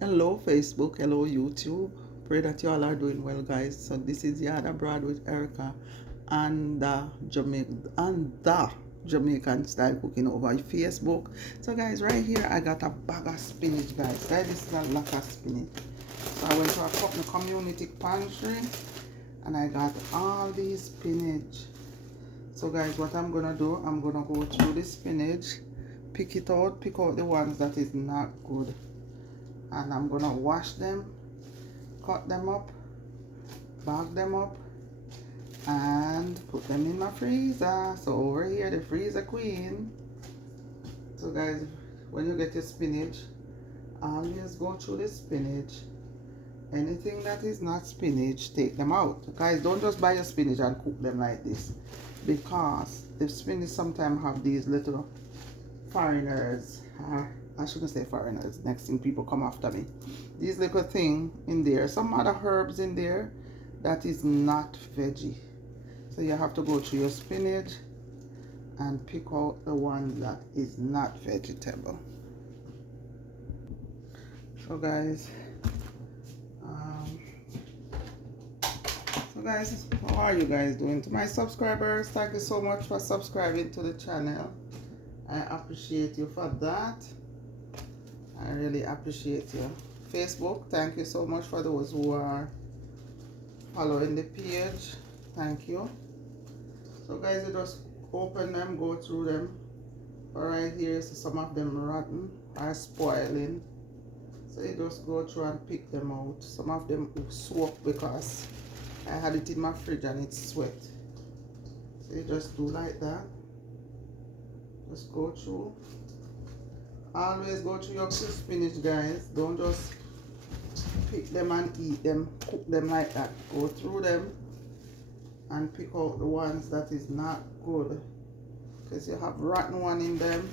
Hello Facebook, hello YouTube. Pray that you all are doing well, guys. So this is Yard Abroad with Erica and the Jamaican style cooking over Facebook. So guys, right here I got a bag of spinach, guys. Right, this is a lot of spinach. So I went to a community pantry and I got all these spinach. So guys, what I'm gonna do, I'm gonna go through the spinach, pick out the ones that is not good, and I'm gonna wash them, cut them up, bag them up, and put them in my freezer. So over here, the freezer queen. So guys, when you get your spinach, always go through the spinach. Anything that is not spinach, take them out. Guys, don't just buy your spinach and cook them like this, because the spinach sometimes have these little foreigners, I shouldn't say foreigners, next thing people come after me, these little thing in there, some other herbs in there that is not veggie. So you have to go through your spinach and pick out the one that is not vegetable. So guys, how are you guys doing? To my subscribers, thank you so much for subscribing to the channel. I appreciate you for that. I really appreciate you. Facebook, thank you so much for those who are following the page. Thank you. So guys, you just open them, go through them. Right here, so some of them rotten are spoiling. So you just go through and pick them out. Some of them soak because I had it in my fridge and it's sweat. So you just do like that. Just go through. Always go through your crisp spinach, guys. Don't just pick them and eat them, cook them like that. Go through them and pick out the ones that is not good, because you have rotten one in them,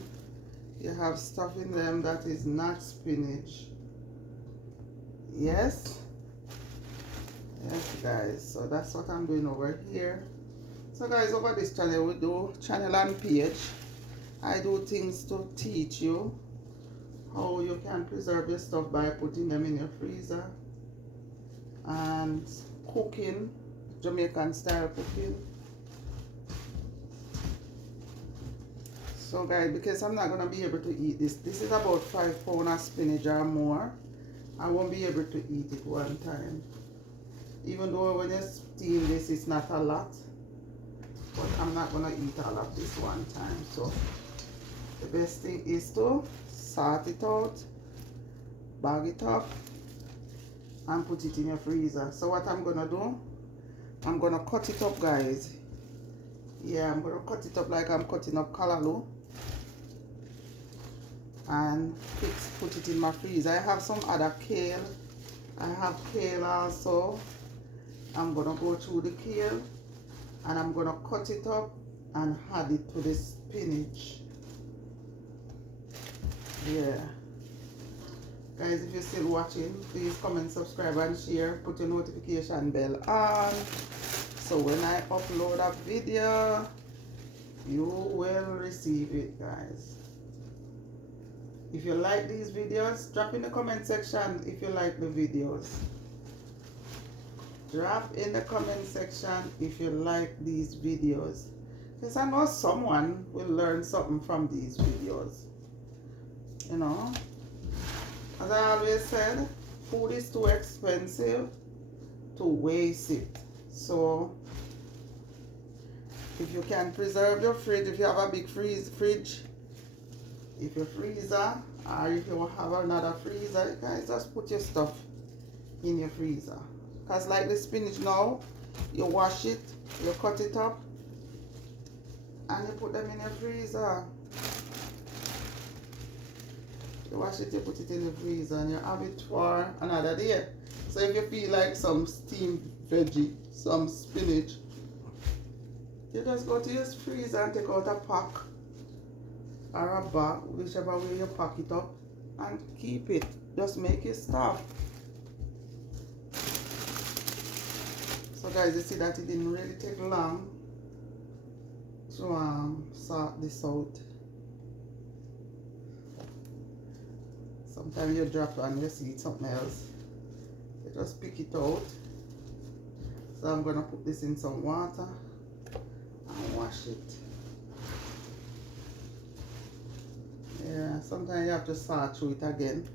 you have stuff in them that is not spinach. Yes guys, so that's what I'm doing over here. So guys, over this channel we do channel and page, I do things to teach you how you can preserve your stuff by putting them in your freezer and cooking, Jamaican style cooking. So guys, because I'm not gonna be able to eat this is about 5 pounds of spinach or more. I won't be able to eat it one time, even though when you steam this it's not a lot, but I'm not gonna eat all of this one time. So the best thing is to sort it out, bag it up, and put it in your freezer. So what I'm gonna do, I'm gonna cut it up, guys. Yeah, I'm gonna cut it up like I'm cutting up callaloo, and put it in my freezer. I have some other kale. I have kale also. I'm gonna go through the kale and I'm gonna cut it up and add it to the spinach. Yeah. Guys, if you're still watching, please comment, subscribe, and share. Put your notification bell on, so when I upload a video, you will receive it, guys. If you like these videos, drop in the comment section if you like the videos. Drop in the comment section if you like these videos, because I know someone will learn something from these videos. You know, as I always said, food is too expensive to waste it. So if you can preserve your fridge, if you have a big fridge, if your freezer, or if you have another freezer, guys, just put your stuff in your freezer. Because like the spinach now, you wash it, you cut it up, and you put them in your freezer. You wash it, you put it in the freezer, and you have it for another day. So if you feel like some steamed veggie, some spinach, you just go to your freezer and take out a pack or a bag, whichever way you pack it up, and keep it. Just make it stuff. So guys, you see that it didn't really take long to sort this out. Sometimes you drop and you see something else. You just pick it out. So I'm gonna put this in some water and wash it. Yeah, sometimes you have to sort through it again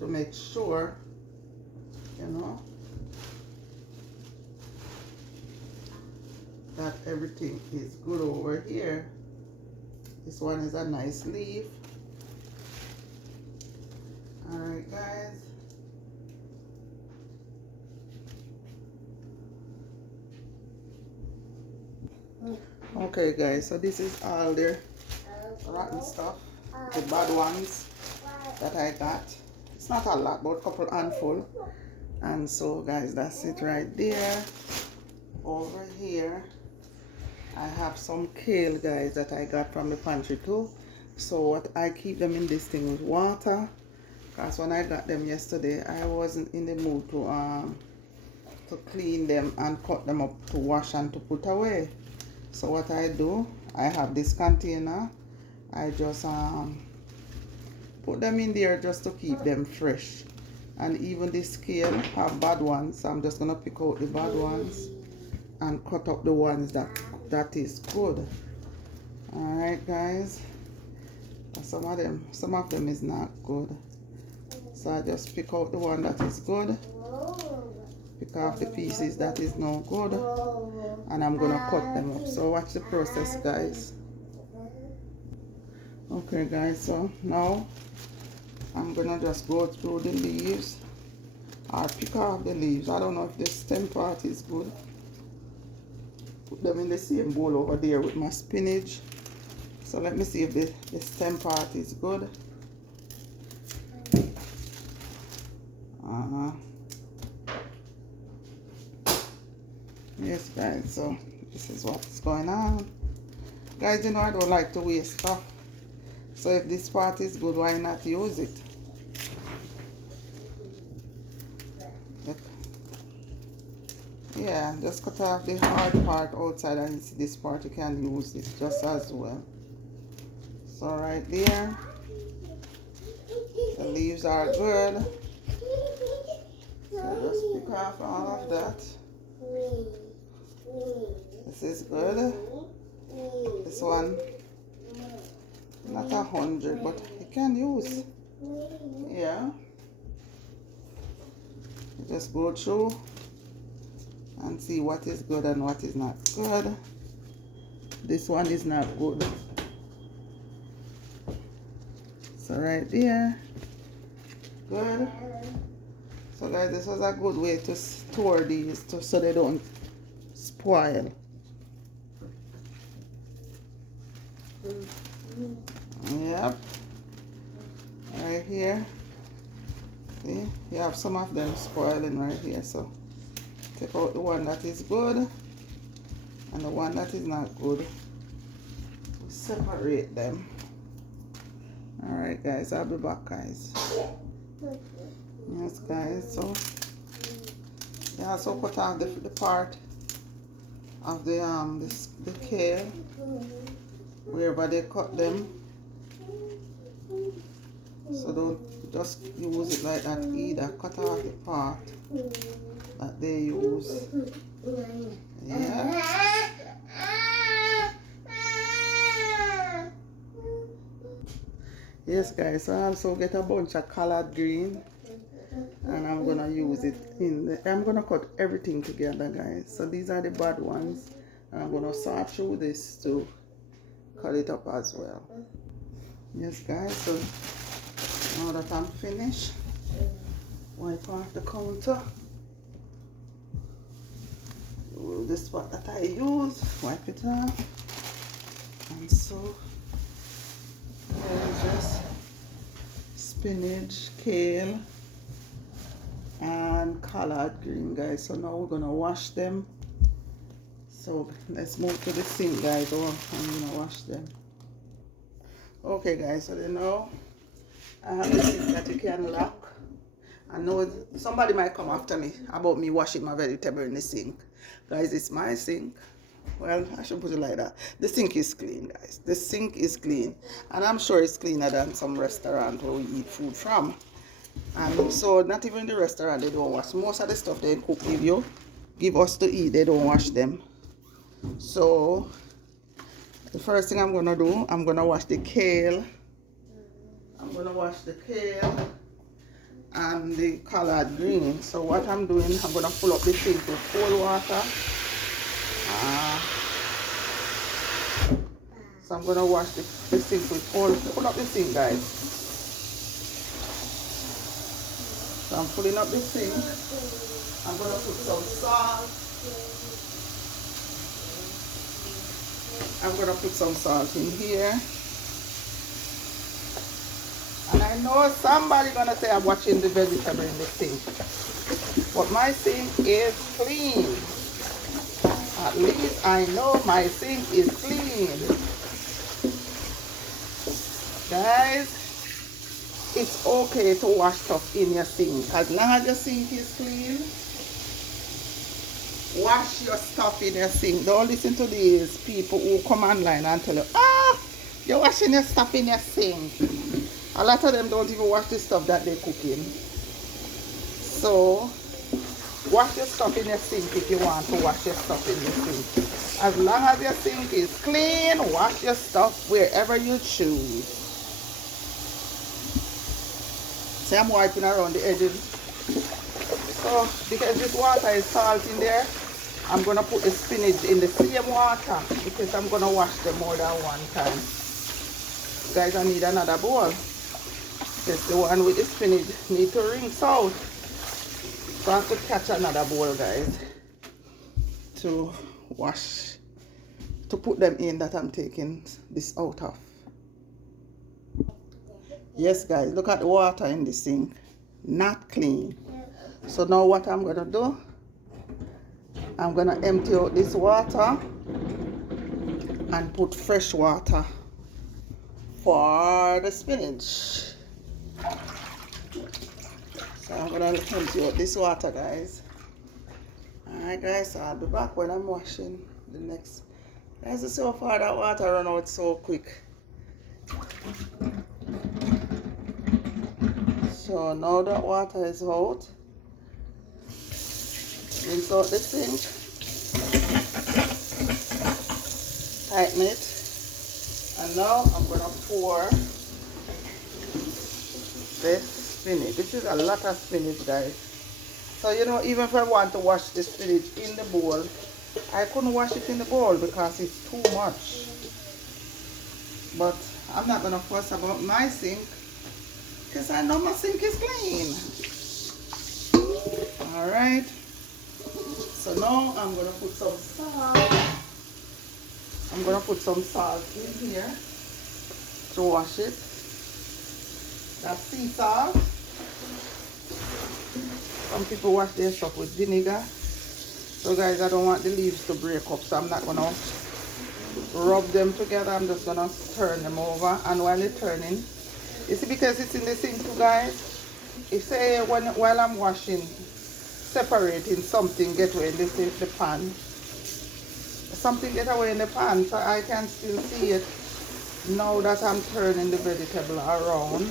to make sure, you know, that everything is good over here. This one is a nice leaf. Alright guys. Okay guys, so this is all the rotten stuff, the bad ones that I got. It's not a lot, but a couple handful. And so guys, that's it right there. Over here I have some kale guys that I got from the pantry too. So what I keep them in this thing with water, because when I got them yesterday I wasn't in the mood to clean them and cut them up to wash and to put away. So what I do, I have this container. I just put them in there just to keep them fresh. And even this kale have bad ones. So I'm just gonna pick out the bad ones and cut up the ones that is good. Alright guys. Some of them is not good. So I just pick out the one that is good. Pick off the pieces that is no good. And I'm gonna cut them up. So watch the process guys. Okay guys, so now I'm gonna just go through the leaves. I'll pick off the leaves. I don't know if the stem part is good. Put them in the same bowl over there with my spinach. So let me see if the stem part is good. Yes guys, so this is what's going on. Guys, you know I don't like to waste stuff. So if this part is good, why not use it? Yeah, just cut off the hard part outside and this part you can use it just as well. So right there, the leaves are good. So just pick off all of that. This is good. This one, not 100, but you can use. Yeah. You just go through and see what is good and what is not good. This one is not good. So right there, good. So guys, this was a good way to store these so they don't spoil. Yep. Right here. See, you have some of them spoiling right here. So take out the one that is good and the one that is not good. Separate them. Alright guys, I'll be back guys. Yes guys, so you also cut off the part of the kale wherever they cut them. So don't just use it like that either. Cut off the part that they use. Yeah. Yes guys, so I also get a bunch of collard green and I'm gonna use it I'm gonna cut everything together guys. So these are the bad ones and I'm gonna sort through this to cut it up as well. Yes guys, so now that I'm finished, wipe off the counter. This spot that I use, wipe it off. And so there's just spinach, kale, and collard green guys. So now we're gonna wash them. So let's move to the sink guys. I'm gonna wash them. Okay guys, so you know I have the sink that you can lock. I know somebody might come after me about me washing my vegetable in the sink. Guys, it's my sink. Well, I should put it like that. The sink is clean, guys. The sink is clean. And I'm sure it's cleaner than some restaurant where we eat food from. And so not even the restaurant, they don't wash. Most of the stuff they cook give us to eat, they don't wash them. So the first thing I'm gonna do, I'm gonna wash the kale. I'm gonna wash the kale and the collard green. So what I'm doing, I'm gonna fill up the sink with cold water. So I'm gonna wash the sink with cold. Fill up the sink, guys. So I'm filling up the sink. I'm gonna put some salt. I'm gonna put some salt in here. And I know somebody gonna say I'm watching the vegetable in the sink. But my sink is clean. At least I know my sink is clean. Guys, it's okay to wash stuff in your sink. As long as your sink is clean, wash your stuff in your sink. Don't listen to these people who come online and tell you, you're washing your stuff in your sink. A lot of them don't even wash the stuff that they're cooking. So, wash your stuff in your sink if you want to wash your stuff in your sink. As long as your sink is clean, wash your stuff wherever you choose. See, I'm wiping around the edges. So, because this water is salt in there, I'm going to put the spinach in the same water because I'm going to wash them more than one time. Guys, I need another bowl. Because the one with the spinach need to rinse out. So I have to catch another bowl, guys, to wash, to put them in that I'm taking this out of. Yes, guys, look at the water in the sink. Not clean. So now what I'm going to do, I'm going to empty out this water and put fresh water for the spinach. So I'm going to empty out this water, guys. Alright, guys, so I'll be back when I'm washing the next. Guys, so far that water run out so quick. So now that water is out, rinse out the sink, tighten it, and now I'm going to pour this spinach. This is a lot of spinach, guys. So you know, even if I want to wash the spinach in the bowl, I couldn't wash it in the bowl because it's too much. But I'm not going to fuss about my sink because I know my sink is clean. Alright. So now I'm going to put some salt. I'm going to put some salt in here to wash it. That's sea salt. Some people wash their stuff with vinegar. So guys, I don't want the leaves to break up, so I'm not going to rub them together. I'm just going to turn them over. And while they're turning, you see, because it's in the sink too, guys, if say while I'm washing, separating something get away in the pan. Something get away in the pan, so I can still see it now that I'm turning the vegetable around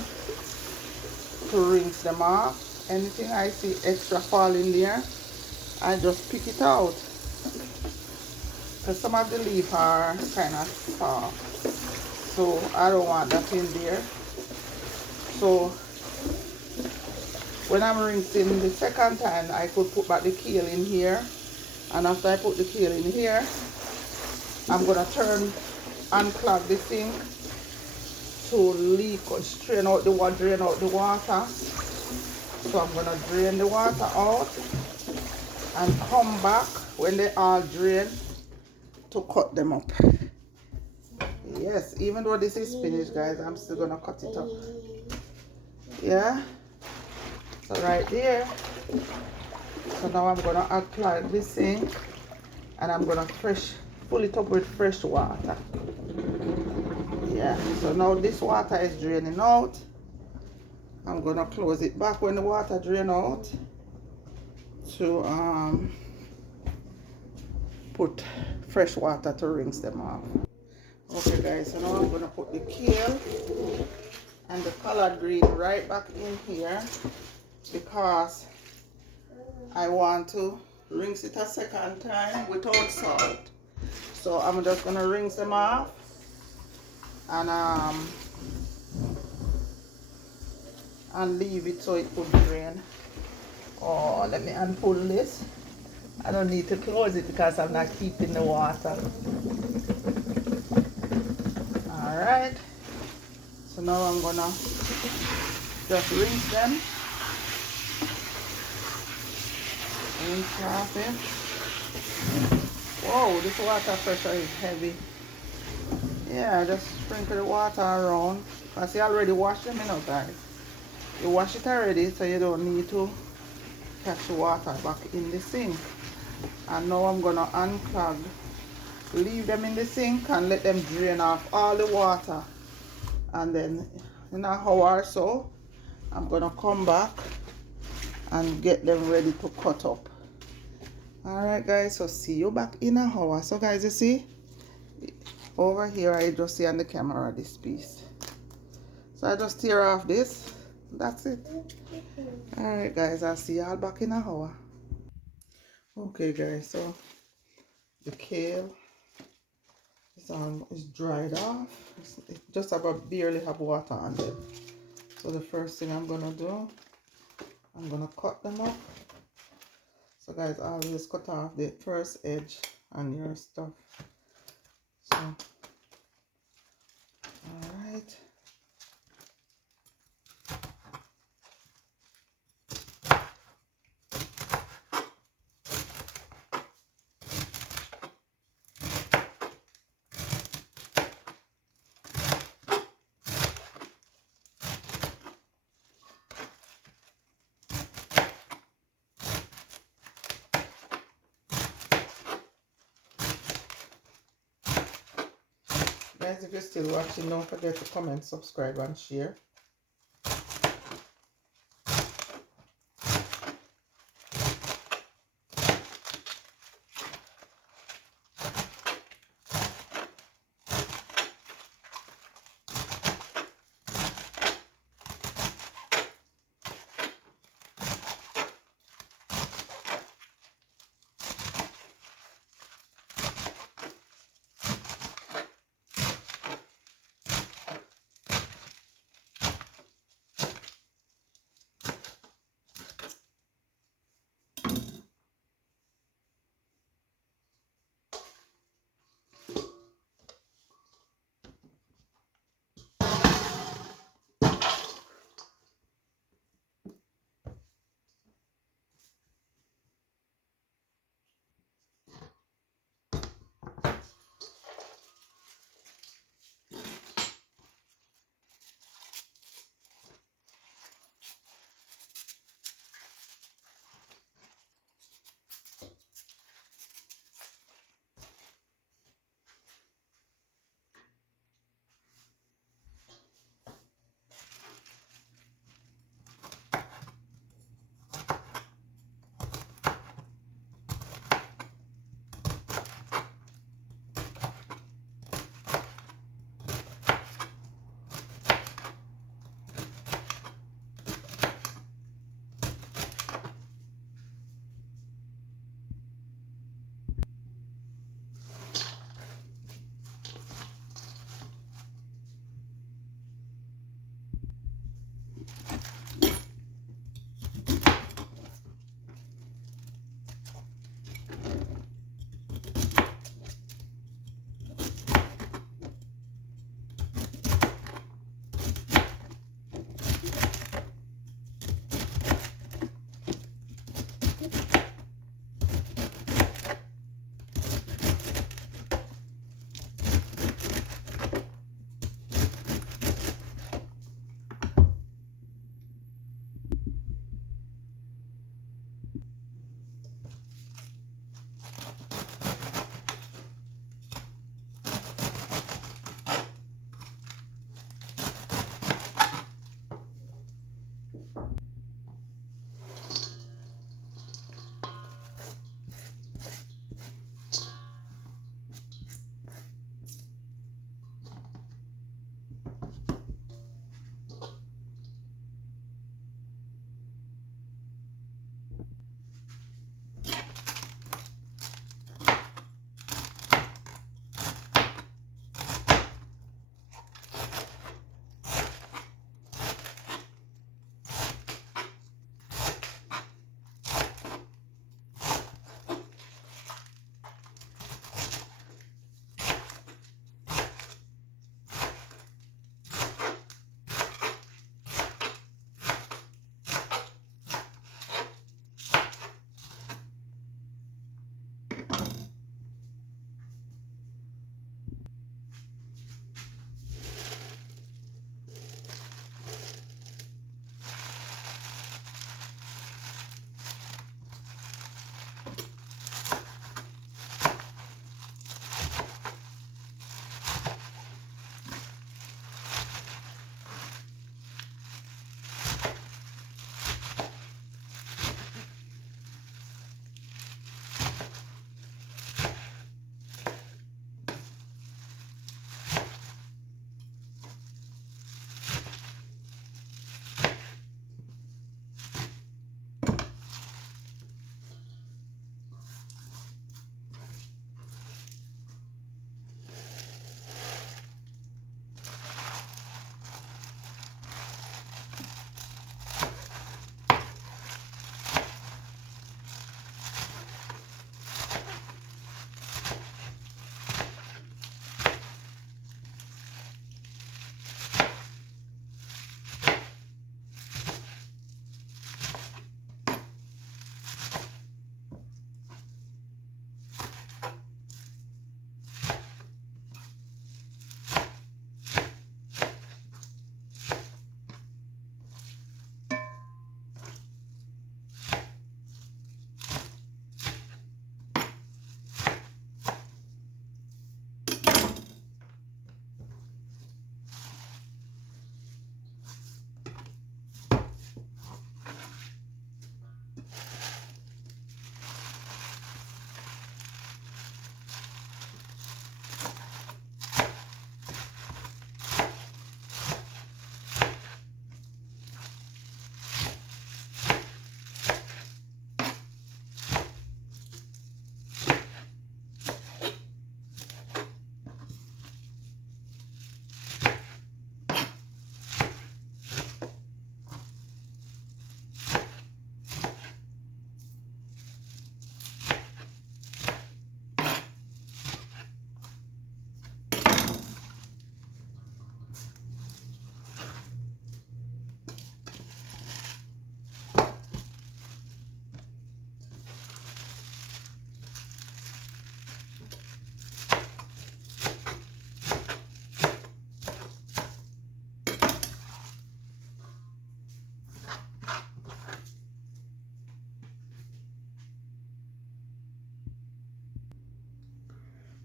to rinse them off. Anything I see extra fall in there, I just pick it out. Because some of the leaves are kind of soft. So I don't want that in there. So when I'm rinsing the second time, I could put back the kale in here. And after I put the kale in here, I'm going to unclog the sink to drain out the water. So I'm going to drain the water out and come back when they all drain to cut them up. Yes, even though this is spinach, guys, I'm still going to cut it up. Yeah. So right there. So now I'm going to apply this sink and I'm going to fill it up with fresh water. Yeah, so now this water is draining out. I'm going to close it back when the water drains out to put fresh water to rinse them off. Okay guys, so now I'm gonna put the kale and the collard green right back in here because I want to rinse it a second time without salt. So I'm just gonna rinse them off and leave it so it could drain. Oh, let me unpull this. I don't need to close it because I'm not keeping the water. Alright. So now I'm gonna just rinse them. Rinse off it. Whoa, this water pressure is heavy. Yeah, just sprinkle the water around. Because you already washed them, you know, guys. You wash it already, so you don't need to catch the water back in the sink. And now I'm gonna unclog, leave them in the sink and let them drain off all the water. And then in an hour or so, I'm gonna come back and get them ready to cut up. Alright guys, so see you back in an hour. So guys, you see over here, I just see on the camera this piece. So I just tear off this. That's it. Alright guys, I'll see y'all back in an hour. Okay guys, so the kale is dried off. It just about barely have water on them. So the first thing I'm gonna do, I'm gonna cut them up. So guys, always cut off the first edge on your stuff. So alright. Guys, if you're still watching, don't forget to comment, subscribe, and share.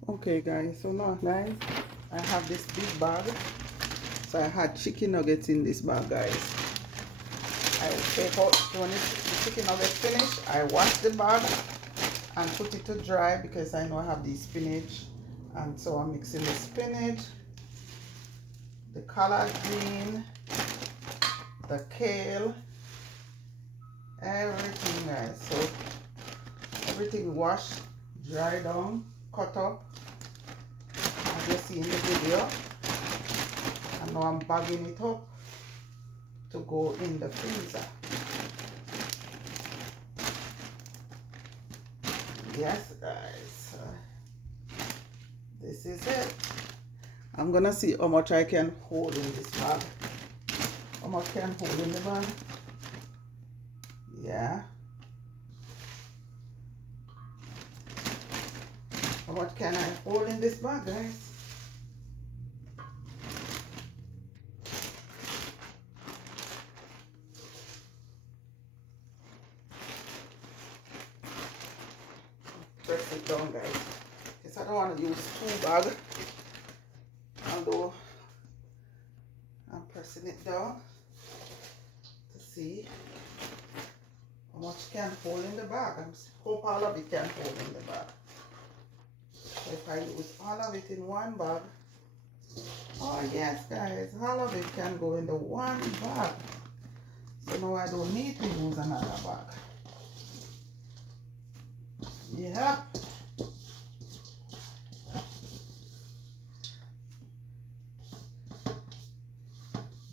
Okay guys, so now guys, I have this big bag. So I had chicken nuggets in this bag guys. I will take out, when the chicken nuggets finish, I wash the bag and put it to dry because I know I have the spinach. And so I'm mixing the spinach, the collard green, the kale, everything guys. So everything washed, dry down, cut up, as you see in the video. And now I'm bagging it up to go in the freezer. Yes guys, this is it. I'm gonna see how much I can hold in this bag. How much can I hold in the bag? Yeah. How much can I hold in this bag guys? Press it down guys, because I don't want to use two bags. Although I'm pressing it down to see how much can hold in the bag. I hope all of it can hold in the bag. So if I use all of it in one bag, oh yes guys, all of it can go in the one bag. So now I don't need to use another bag. Yep.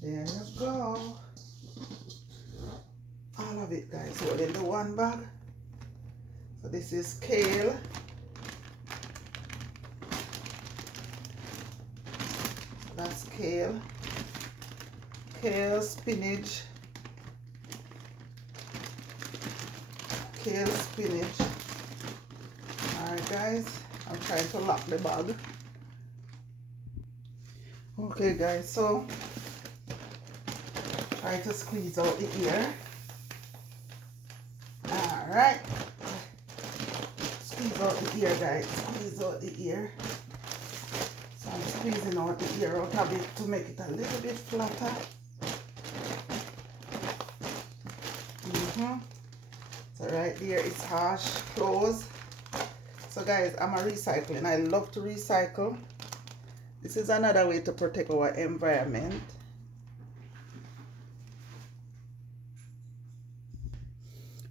There you go. All of it guys, hold in the one bag. So this is kale. So that's kale. Kale, spinach. Kale, spinach. Alright guys, I'm trying to lock the bag. Okay guys, so try to squeeze out the ear. Alright. Squeeze out the ear guys, squeeze out the ear. So I'm squeezing out the ear out of it to make it a little bit flatter. So right there it's harsh, close. So guys, I'm a recycling. I love to recycle. This is another way to protect our environment.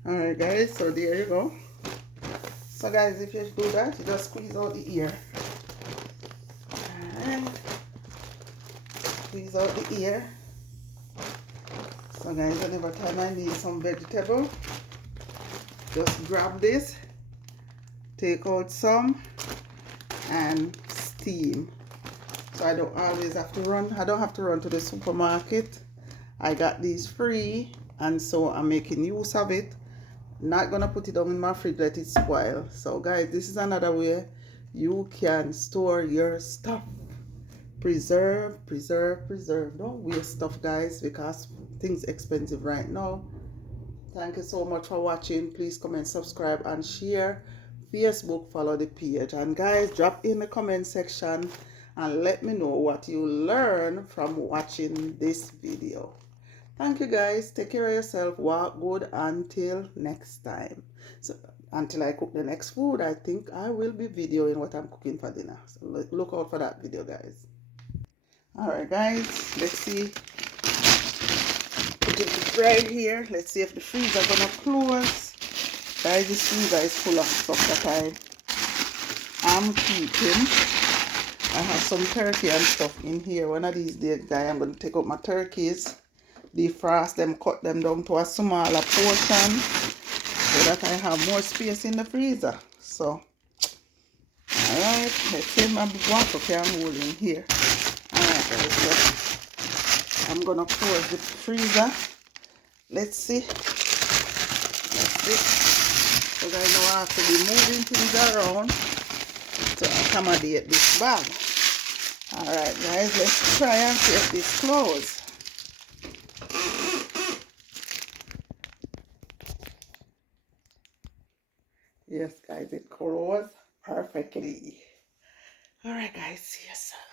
Alright guys, so there you go. So guys, if you do that, you just squeeze out the ear. Alright. Squeeze out the ear. So guys, whenever time I need some vegetable, just grab this, take out some, and steam. So I don't always have to run. I don't have to run to the supermarket. I got these free, and so I'm making use of it. Not gonna put it down in my fridge, let it spoil. So guys, this is another way you can store your stuff. Preserve, preserve, preserve. Don't waste stuff guys, because things expensive right now. Thank you so much for watching. Please comment, subscribe, and share. Facebook, follow the page. And guys, drop in the comment section and let me know what you learned from watching this video. Thank you guys. Take care of yourself. Walk good until next time. So until I cook the next food, I think I will be videoing what I'm cooking for dinner. So look out for that video guys. Alright guys, let's see. Put it right here. Let's see if the freezer gonna close. Guys, this freezer is full of stuff that I'm keeping. I have some turkey and stuff in here. One of these days guys, I'm gonna take out my turkeys, defrost them, cut them down to a smaller portion so that I have more space in the freezer. So alright, let's see my water can hold in here. Alright guys, so I'm gonna close the freezer. Let's see. Let's see. So guys, now I have to be moving things around to accommodate this bag. Alright guys, let's try and see if this closes. Yes guys, it closed perfectly. All right, guys. See you soon.